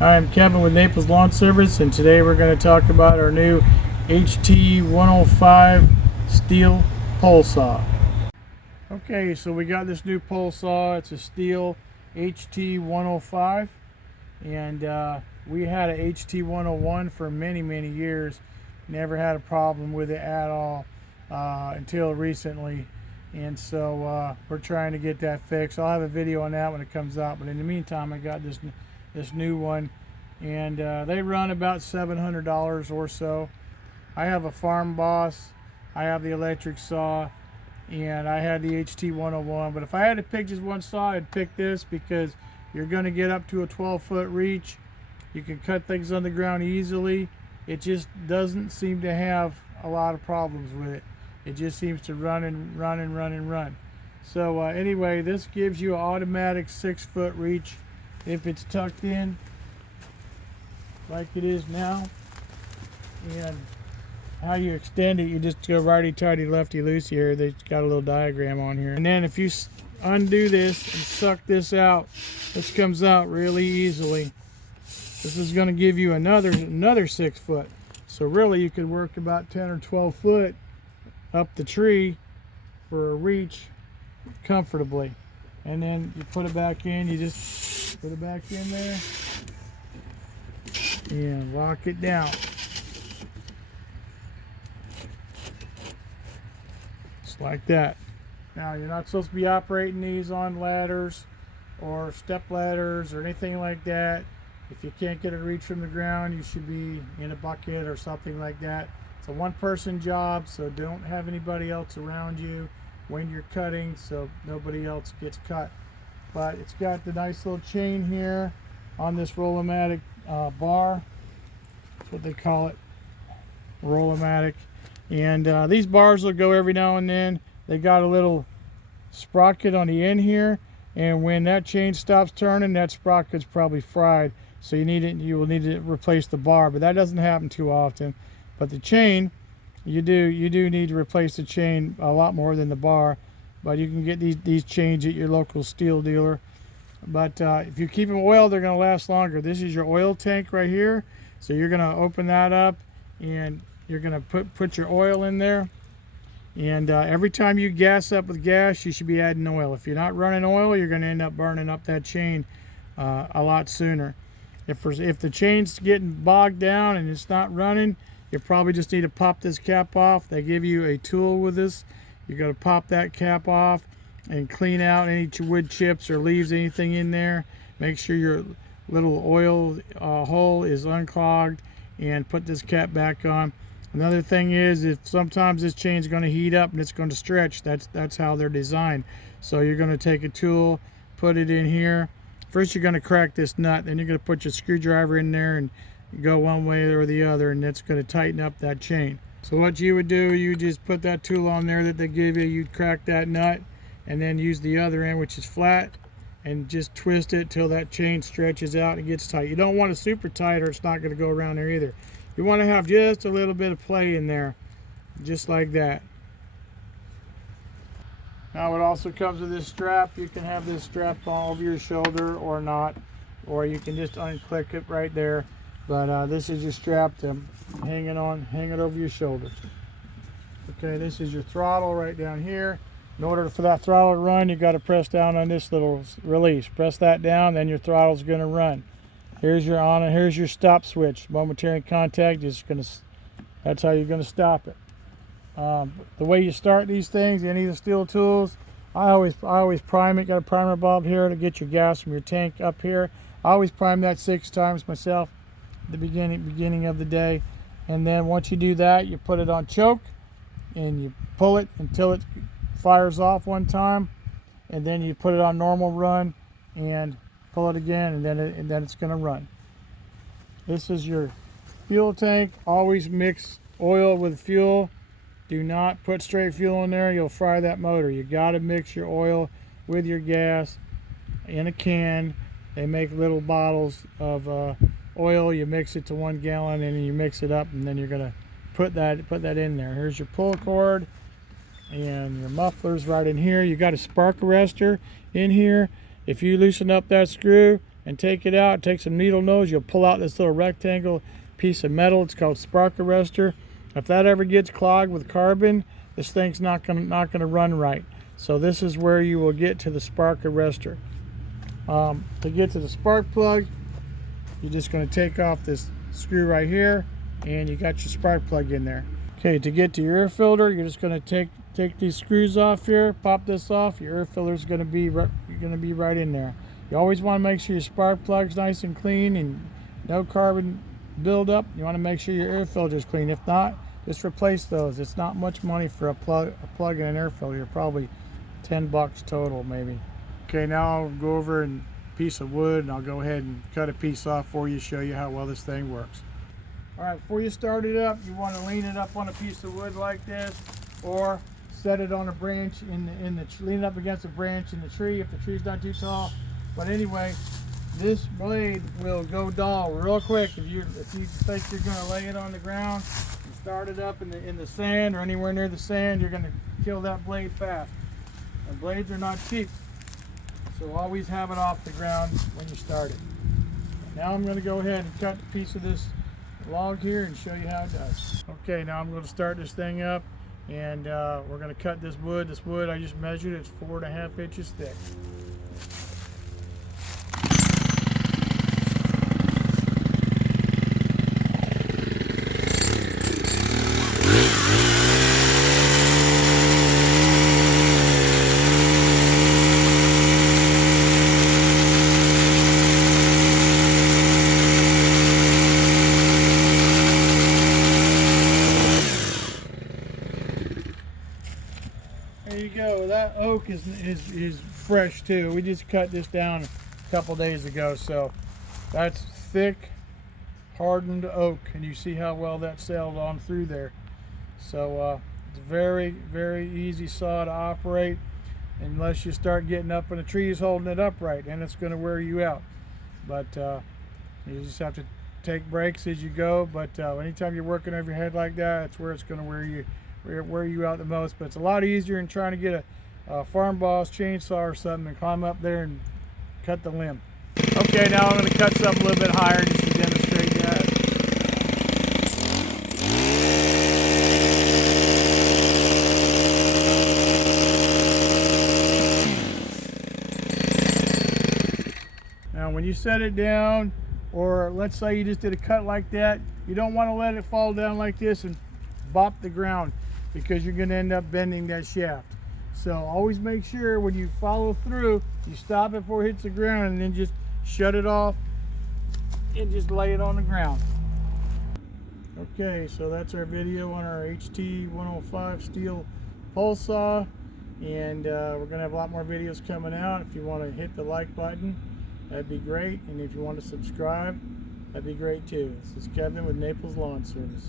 Hi, I'm Kevin with Naples Lawn Service, and today we're going to talk about our new HT105 Stihl Pole Saw. Okay, so we got this new pole saw. It's a Stihl HT105, and we had a HT101 for many years. Never had a problem with it at all until recently, and so we're trying to get that fixed. I'll have a video on that when it comes out, but in the meantime I got this new one, and they run about $700 or so. I have a Farm Boss, I have the electric saw, and I had the HT101, but if I had to pick just one saw, I'd pick this because you're going to get up to a 12-foot reach. You can cut things on the ground easily. It just doesn't seem to have a lot of problems with it. It just seems to run and run and run and run. So anyway, this gives you an automatic 6-foot reach if it's tucked in like it is now. And how you extend it, you just go righty tighty lefty loosey here. They've got a little diagram on here, and then if you undo this and suck this out, this comes out really easily. This is going to give you another 6 foot, so really you could work about 10 or 12 foot up the tree for a reach comfortably. And then you put it back in, you just put it back in there and lock it down. Just like that. Now, you're not supposed to be operating these on ladders or step ladders or anything like that. If you can't get a reach from the ground, you should be in a bucket or something like that. It's a one-person job, so don't have anybody else around you when you're cutting, so nobody else gets cut. But it's got the nice little chain here on this Roll-O-Matic bar. That's what they call it, Roll-O-Matic. And these bars will go every now and then. They got a little sprocket on the end here, and when that chain stops turning, that sprocket's probably fried. So you will need to replace the bar, but that doesn't happen too often. But the chain, you do need to replace the chain a lot more than the bar. But you can get these chains at your local Stihl dealer. But if you keep them oiled, they're going to last longer. This is your oil tank right here. So you're going to open that up, and you're going to put your oil in there. And every time you gas up with gas, you should be adding oil. If you're not running oil, you're going to end up burning up that chain a lot sooner. If the chain's getting bogged down and it's not running, you probably just need to pop this cap off. They give you a tool with this. You're going to pop that cap off and clean out any wood chips or leaves, anything in there. Make sure your little oil hole is unclogged, and put this cap back on. Another thing is, if sometimes this chain's going to heat up and it's going to stretch, that's how they're designed. So you're going to take a tool, put it in here. First you're going to crack this nut, then you're going to put your screwdriver in there and go one way or the other, and that's going to tighten up that chain. So what you would do, you just put that tool on there that they give you, you'd crack that nut, and then use the other end, which is flat, and just twist it till that chain stretches out and gets tight. You don't want it super tight or it's not going to go around there either. You want to have just a little bit of play in there, just like that. Now it also comes with this strap. You can have this strapped all over your shoulder or not, or you can just unclick it right there. But this is your strap to hang it over your shoulder. Okay, this is your throttle right down here. In order for that throttle to run, you got to press down on this little release. Press that down, then your throttle's going to run. Here's your on and here's your stop switch. Momentary contact is going to. That's how you're going to stop it. The way you start these things, any of the Stihl tools, I always prime it. Got a primer bulb here to get your gas from your tank up here. I always prime that 6 times myself at the beginning of the day, and then once you do that, you put it on choke and you pull it until it fires off one time, and then you put it on normal run and pull it again, and then it's going to run. This is your fuel tank. Always mix oil with fuel. Do not put straight fuel in there. You'll fry that motor. You got to mix your oil with your gas in a can. They make little bottles of oil. You mix it to 1 gallon, and then you mix it up, and then you're going to put that in there. Here's your pull cord, and your muffler's right in here. You got a spark arrestor in here. If you loosen up that screw, and take it out. Take some needle nose. You'll pull out this little rectangle piece of metal. It's called spark arrestor. If that ever gets clogged with carbon, this thing's not gonna run right. So this is where you will get to the spark arrestor. To get to the spark plug, you're just going to take off this screw right here, and you got your spark plug in there. Okay, to get to your air filter, you're just going to take these screws off here, pop this off. Your air filter is going to be right in there. You always want to make sure your spark plug's nice and clean and no carbon buildup. You want to make sure your air filter is clean. If not, just replace those. It's not much money for a plug and an air filter. Probably $10 total, maybe. Okay, now I'll go over a piece of wood and I'll go ahead and cut a piece off for you, show you how well this thing works. All right, before you start it up, you want to lean it up on a piece of wood like this, or set it on a branch lean it up against a branch in the tree if the tree's not too tall. But anyway, this blade will go dull real quick if you think you're going to lay it on the ground and start it up in the sand or anywhere near the sand. You're going to kill that blade fast. And blades are not cheap, so always have it off the ground when you start it. Now I'm going to go ahead and cut a piece of this log here and show you how it does. Okay, now I'm going to start this thing up, and we're going to cut this wood. This wood I just measured, it's 4.5 inches thick. There you go. That oak is fresh too. We just cut this down a couple days ago, so that's thick, hardened oak, and you see how well that sailed on through there. So it's very, very easy saw to operate, unless you start getting up in the trees holding it upright, and it's going to wear you out. But you just have to take breaks as you go. But anytime you're working over your head like that, that's where it's going to wear you out the most. But it's a lot easier than trying to get a farm boss chainsaw or something and climb up there and cut the limb. Okay, now I'm going to cut something a little bit higher just to demonstrate that. Now when you set it down, or let's say you just did a cut like that, you don't want to let it fall down like this and bop the ground, because you're going to end up bending that shaft. So always make sure when you follow through, you stop it before it hits the ground, and then just shut it off and just lay it on the ground. Okay, so that's our video on our HT105 Stihl Pole Saw, and we're going to have a lot more videos coming out. If you want to hit the like button, that'd be great, and if you want to subscribe, that'd be great too. This is Kevin with Naples Lawn Service.